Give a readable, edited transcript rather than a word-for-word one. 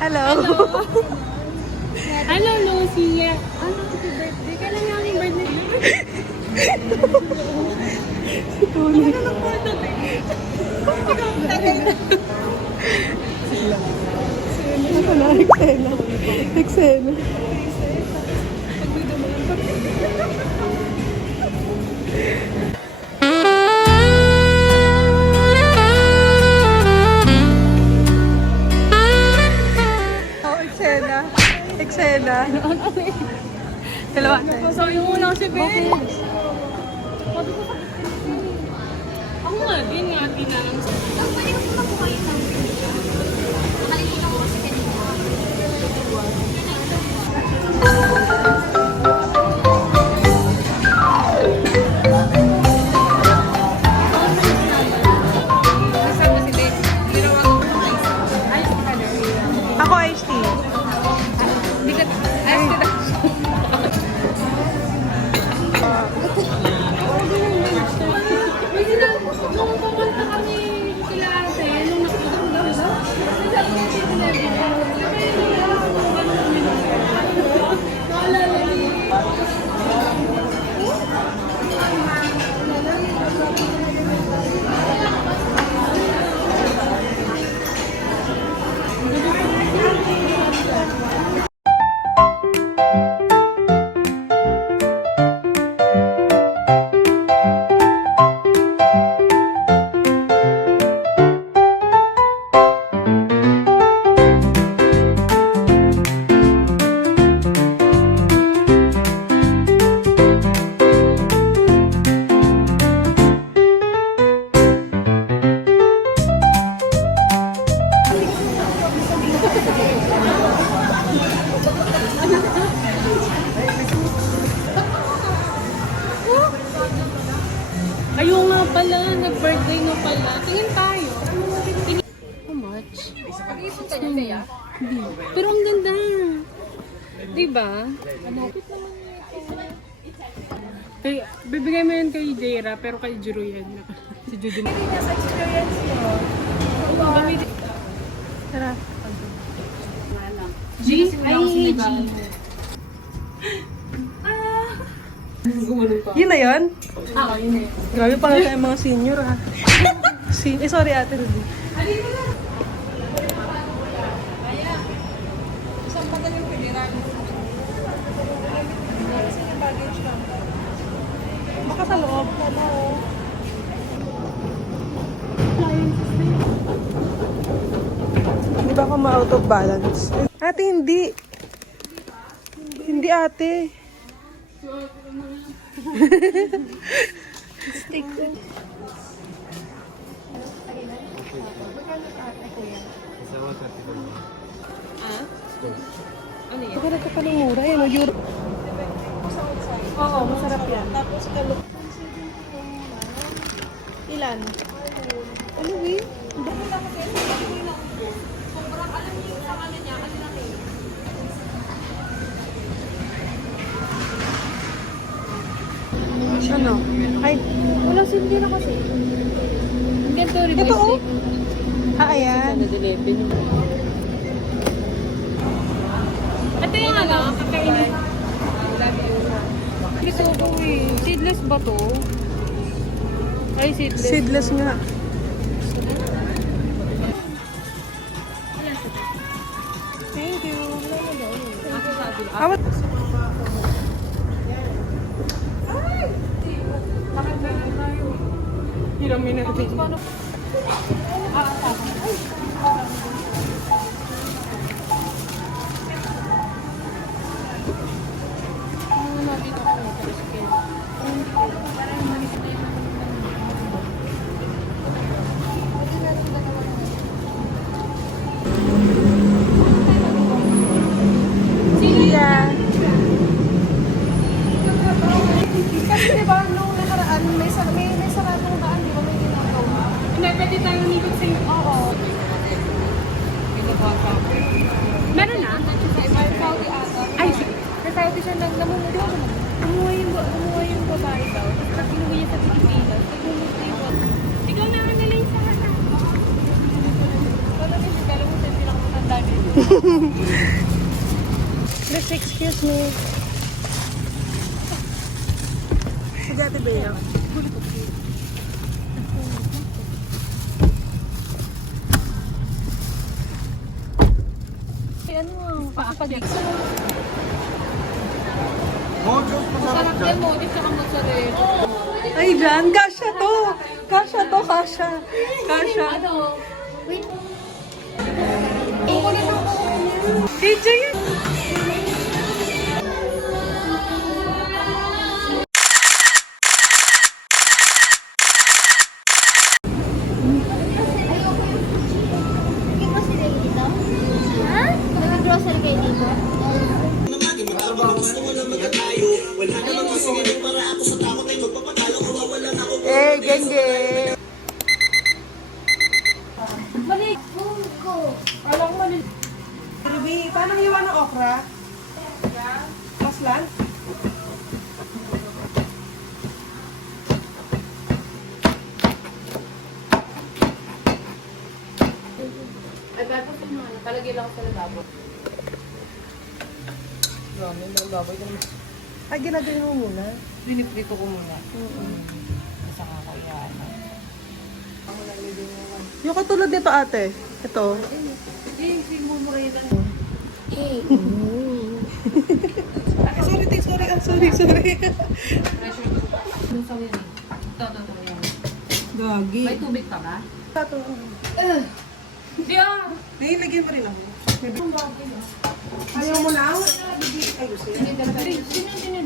Hello. Hello, Lucia. Ano, happy birthday? Kailan nga aming birthday? Tuloy. Ano na po ito? Ikaw, tagal na. Ano na? Eksena. Eksena. Oh, eksena. Eksena. Dalawa. So, yung unang si Ben. Ako nga din nga, tinanong sa... Pwede ko po kayo ng nakalimutan ko kasi kanina. Ako iced tea. Nung pumunta kami sila ate, nung naalala niyo. Ayun nga pala, nag-birthday nga pala. Tingin tayo. Tingin. How much? Pag-iipon ka niya, Bea? Pero ang ganda. Diba? Kay, bibigay mo yan kay Jaira, pero kay Jiro yan. Si Judy. Hindi niya sa experience mo. Tara. G? Ay, G. Yun na yun? Ah, yun eh. Grabe pala tayong mga senior ah. Sorry ate Ruby. Isang padal yung piniran. Baka sa loob. Hindi ba ako ma-out of balance? Ate, hindi. Hindi ate. Stick. Ah? Ano yan? Baka pa ng mura eh. Euro. Oo, masarap yan. Tapos kalok. Ilan? Ano eh? Sobrang alam niyo yung pangalan niya. Ano lang eh. Ano? Ay, Wala silbi na kasi. Ang ganito rin. ito oh. Ayan. Ito yung ano, kakainin. Gusto ko eh. Seedless ba to? Ay, seedless. Seedless nga. Thank you. Awat. Hiramin natin. Iya. Kasi diba nung nakaraan may saradong daan, di ba may ginagawa? Hindi, pwede tayo umikot sa inyo. Oo. Meron na? May Saudi ata. Ay, sige. May Saudi siya umuha yung babae daw. Tapos inuwi niya sa Pilipinas. Nagmumuti yung Ikaw na ang nilay sa akin. Wala rin siya, pero kung saan pinakamatanda kanin. Please excuse me. Sige, Ate Bea. Ano ang pakapag-ex? Masarap yan mo, di siya mozzarella. Ay, dyan. Kasha to. Kasha to, kasha. Kasha. Wait. AJ yan. Nag-grocery kayo dito? Ha? Nag-grocery kayo dito? Eh, genge. Balik! Ko! Ruby, paano iwan ng okra? Maslan? Ay, bago sa mga, palagay lang ako sa lababo. Dami ng baboy. Ay, ginagawin mo muna. Piniprito ko muna. Saka ko yan. Yung katulad nito, ate. Ito. Si Mumurayla. Hey! Ay, sorry, te, sorry. Ah, sorry. Pressure cooker. Doon sa win. Ito. Yan. Gagi. May tubig pa ba? Ito. Di ah! May lagyan pa rin ako. Ayaw mo na? Ay, gusto yun. Sino